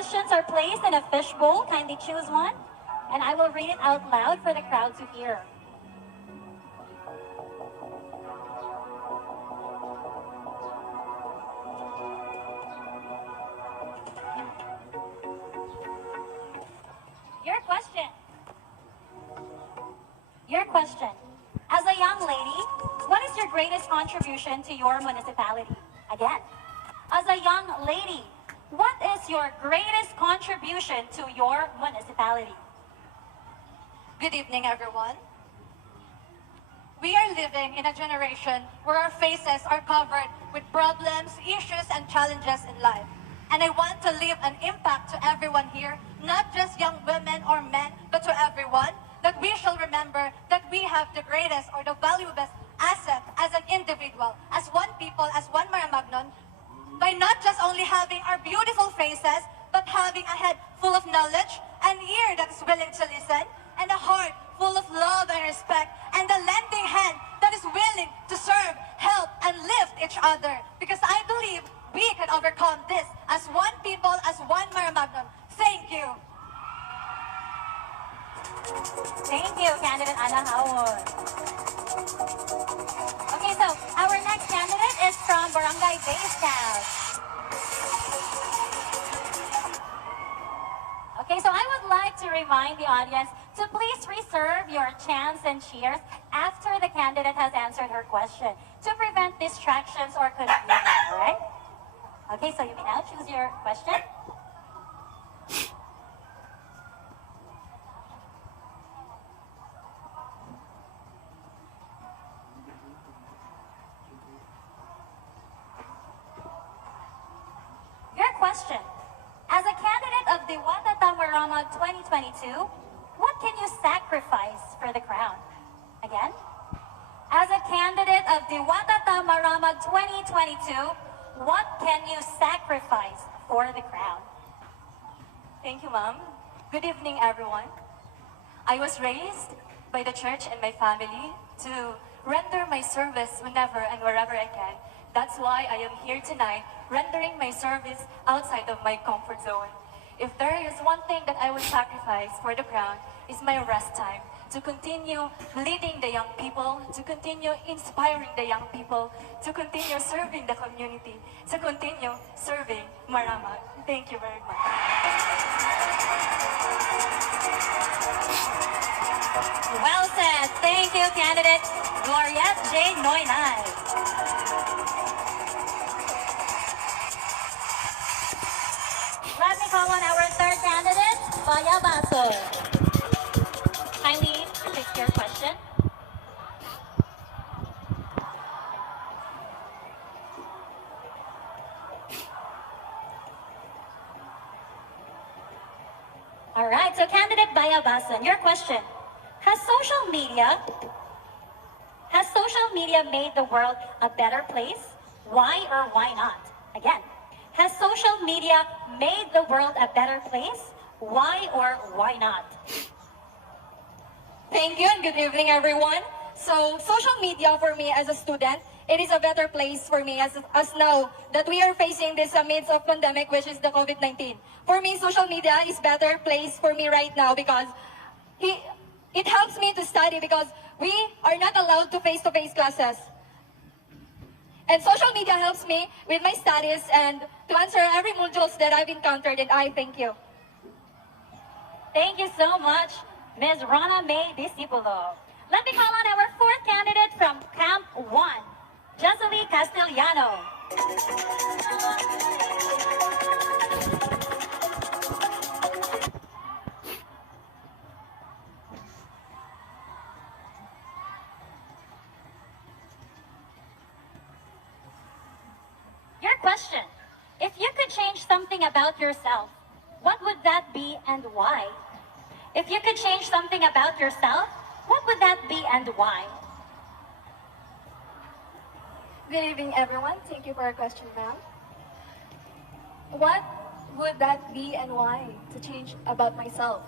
questions are placed in a fishbowl. Kindly choose one, and I will read it out loud for the crowd to hear. Your question. Your question. As a young lady, what is your greatest contribution to your municipality? Again, as a young lady, what is your greatest contribution to your municipality? Good evening, everyone. We are living in a generation where our faces are covered with problems, issues, and challenges in life. And I want to leave an impact to everyone here, not just young women or men, but to everyone, that we shall remember that we have the greatest or the valuable asset as an individual, as one people, as one Maramagnon, by not just only having our beautiful faces, but having a head full of knowledge, an ear that is willing to listen, and a heart full of love and respect, and a lending hand that is willing to serve, help, and lift each other. Because I believe we can overcome this as one people, as one Maramagnon. Thank you. Thank you, candidate Ana Howard. Okay, so our next candidate is from Barangay Base Camp. Okay, so I would like to remind the audience to please reserve your chants and cheers after the candidate has answered her question to prevent distractions or confusion, all right? Okay, so you may now choose your question. Your question. As a candidate of the AnswerPortion 2022, what can you sacrifice for the crown? Again. As a candidate of the AnswerPortion 2022, what can you sacrifice for the crown? Thank you, ma'am. Good evening, everyone. I was raised by the church and my family to render my service whenever and wherever I can. That's why I am here tonight, rendering my service outside of my comfort zone. If there is one thing that I would sacrifice for the crown, is my rest time, to continue leading the young people, to continue inspiring the young people, to continue serving the community, to continue serving Maramag. Thank you very much. Well said. Thank you, candidate Gloriette J. Noynay. Let me call on our third candidate, Baya Baso. Kindly pick your question. All right, so candidate Baya Baso, your question. Has social media made the world a better place? Why or why not? Again, has social media made the world a better place? Why or why not? Thank you and good evening, everyone. So, social media for me as a student, it is a better place for me as now that we are facing this amidst of pandemic, which is the COVID-19. For me, social media is better place for me right now because it helps me to study because we are not allowed to face-to-face classes. And social media helps me with my studies and to answer every modules that I've encountered, and I thank you. Thank you so much, Ms. Rona May Discipulo. Let me call on our fourth candidate from Camp 1, Jocelyn Castellano. Your question. If you could change something about yourself, what would that be and why? If you could change something about yourself, what would that be and why? Good evening, everyone. Thank you for your question, ma'am. What would that be and why to change about myself?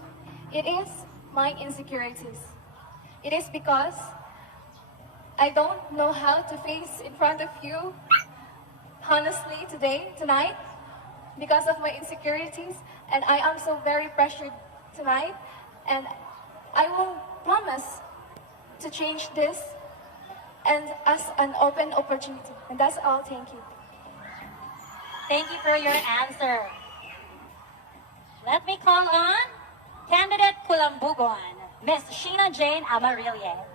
It is my insecurities. It is because I don't know how to face in front of you honestly tonight, because of my insecurities. And I am so very pressured tonight, and I will promise to change this and as an open opportunity. And that's all. Thank you. Thank you for your answer. Let me call on candidate Kulambugon, Miss Sheena Jane Amarillo.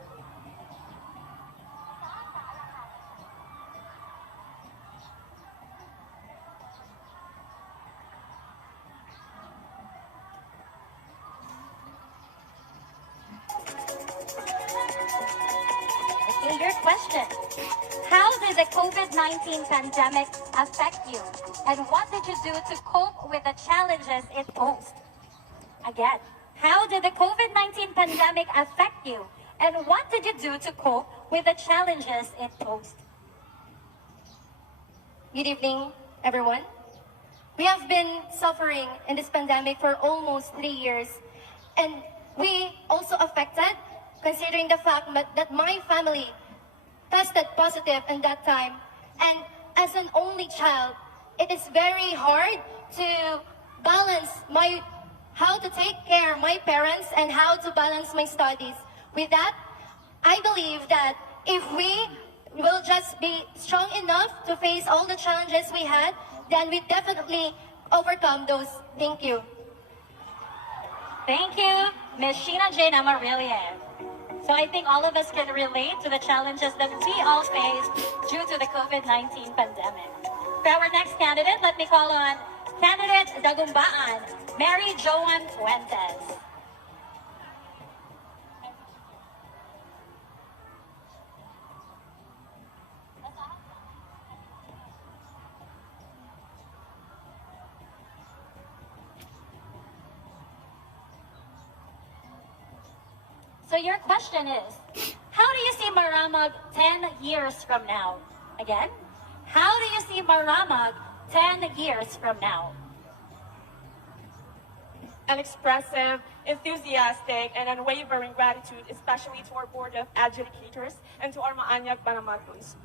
Okay, your question. How did the COVID-19 pandemic affect you? And what did you do to cope with the challenges it posed? Again, how did the COVID-19 pandemic affect you? And what did you do to cope with the challenges it posed? Good evening, everyone. We have been suffering in this pandemic for almost 3 years, and we also affected, considering the fact that my family tested positive in that time. And as an only child, it is very hard to balance how to take care of my parents and how to balance my studies. With that, I believe that if we will just be strong enough to face all the challenges we had, then we definitely overcome those. Thank you. Thank you, Ms. Sheena Jane Amarillo. So I think all of us can relate to the challenges that we all faced due to the COVID-19 pandemic. For our next candidate, let me call on candidate Dagumbaan, Mary Joan Fuentes. So your question is, how do you see Maramag 10 years from now? Again, how do you see Maramag 10 years from now? An expressive, enthusiastic, and unwavering gratitude, especially to our Board of Adjudicators and to our ArawngMaramag2022.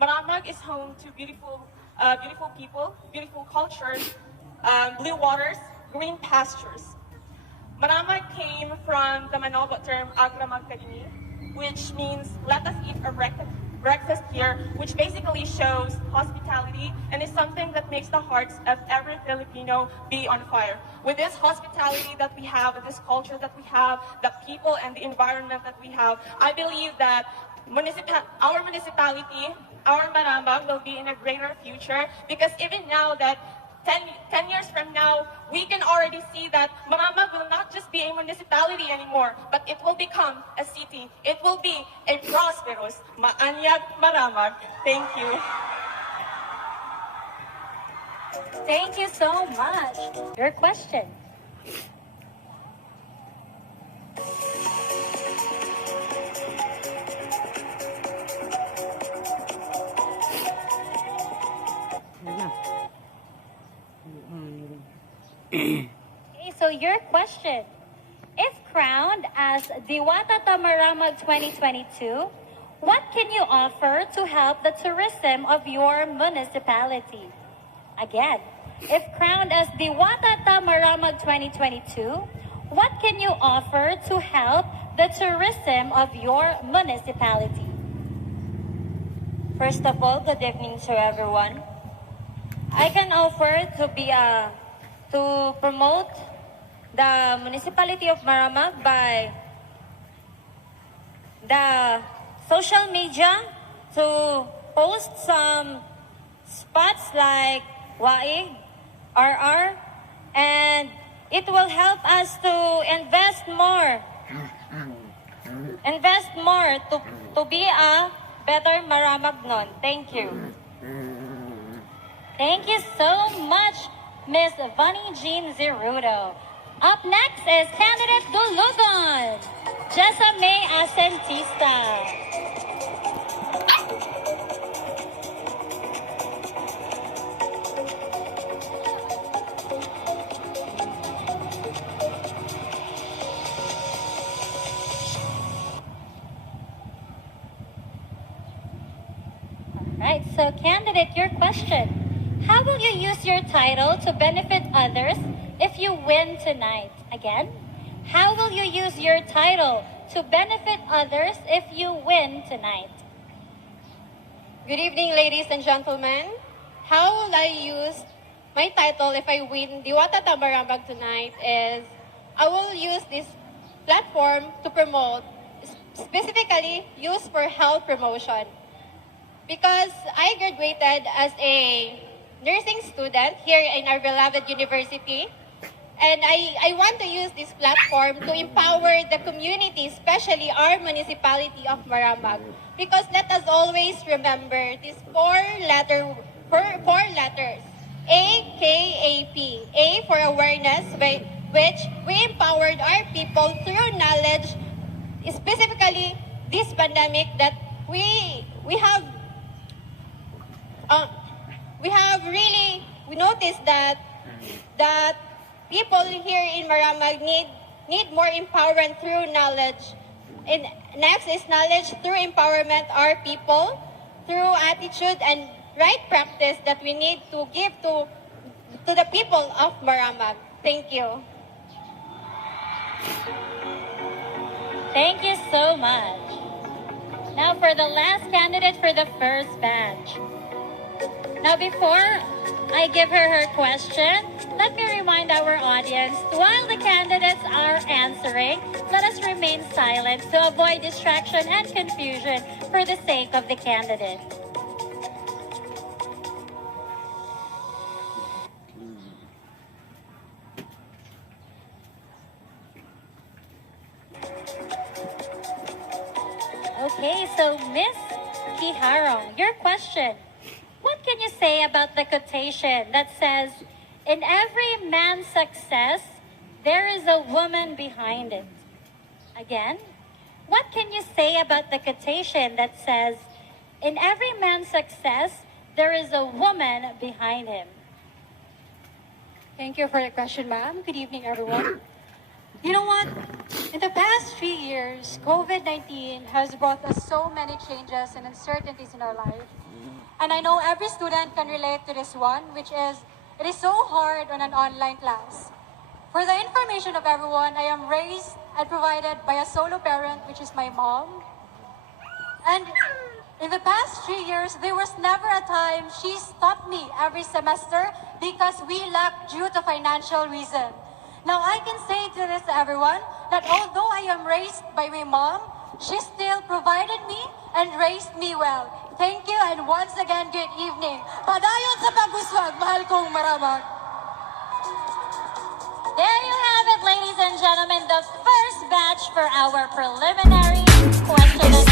Maramag is home to beautiful people, beautiful cultures, blue waters, green pastures. Maramag came from the Manobo term ArawngMaramag2022, which means let us eat our breakfast here, which basically shows hospitality and is something that makes the hearts of every Filipino be on fire. With this hospitality that we have, with this culture that we have, the people and the environment that we have, I believe that our municipality, our Maramag, will be in a greater future, because even now that 10 years from now, we can already see that Maramag will not just be a municipality anymore, but it will become a city. It will be a prosperous Maanyag Maramag. Thank you. Thank you so much. Your question. Okay, so your question. If crowned as Diwata Maramag 2022, what can you offer to help the tourism of your municipality? Again, if crowned as Diwata Maramag 2022, what can you offer to help the tourism of your municipality? First of all, good evening to everyone. I can offer to promote the municipality of Maramag by the social media, to post some spots like WAI, RR, and it will help us to invest more to be a better Maramag nun. Thank you. Thank you so much, Ms. Vani Jean Zerudo. Up next is candidate Dulugon, Jessa May Asentista. Alright, so candidate, your question. How will you use your title to benefit others if you win tonight? Again, how will you use your title to benefit others if you win tonight? Good evening, ladies and gentlemen. How will I use my title if I win Diwata Maramag tonight is I will use this platform to promote, specifically used for health promotion. Because I graduated as a nursing student here in our beloved university, and I want to use this platform to empower the community, especially our municipality of Maramag. Because let us always remember these four letters, A-K-A-P. A for awareness, by which we empowered our people through knowledge, specifically this pandemic that we noticed that people here in Maramag need more empowerment through knowledge. And next is knowledge through empowerment our people through attitude and right practice that we need to give to the people of Maramag. Thank you. Thank you so much. Now for the last candidate for the first batch. Now before I give her question, let me remind our audience, while the candidates are answering, let us remain silent to avoid distraction and confusion for the sake of the candidate. Okay, so Miss Kiharong, your question. What can you say about the quotation that says, "In every man's success, there is a woman behind it"? Again, what can you say about the quotation that says, "In every man's success, there is a woman behind him"? Thank you for the question, ma'am. Good evening, everyone. You know what? In the past 3 years, COVID-19 has brought us so many changes and uncertainties in our life. And I know every student can relate to this one, which is, it is so hard on an online class. For the information of everyone, I am raised and provided by a solo parent, which is my mom. And in the past 3 years, there was never a time she stopped me every semester because we lacked due to financial reason. Now, I can say to this to everyone that although I am raised by my mom, she still provided me and raised me well. Thank you, and once again, good evening. Padayon sa paguswag, mahal kong Maramag. There you have it, ladies and gentlemen, the first batch for our preliminary question and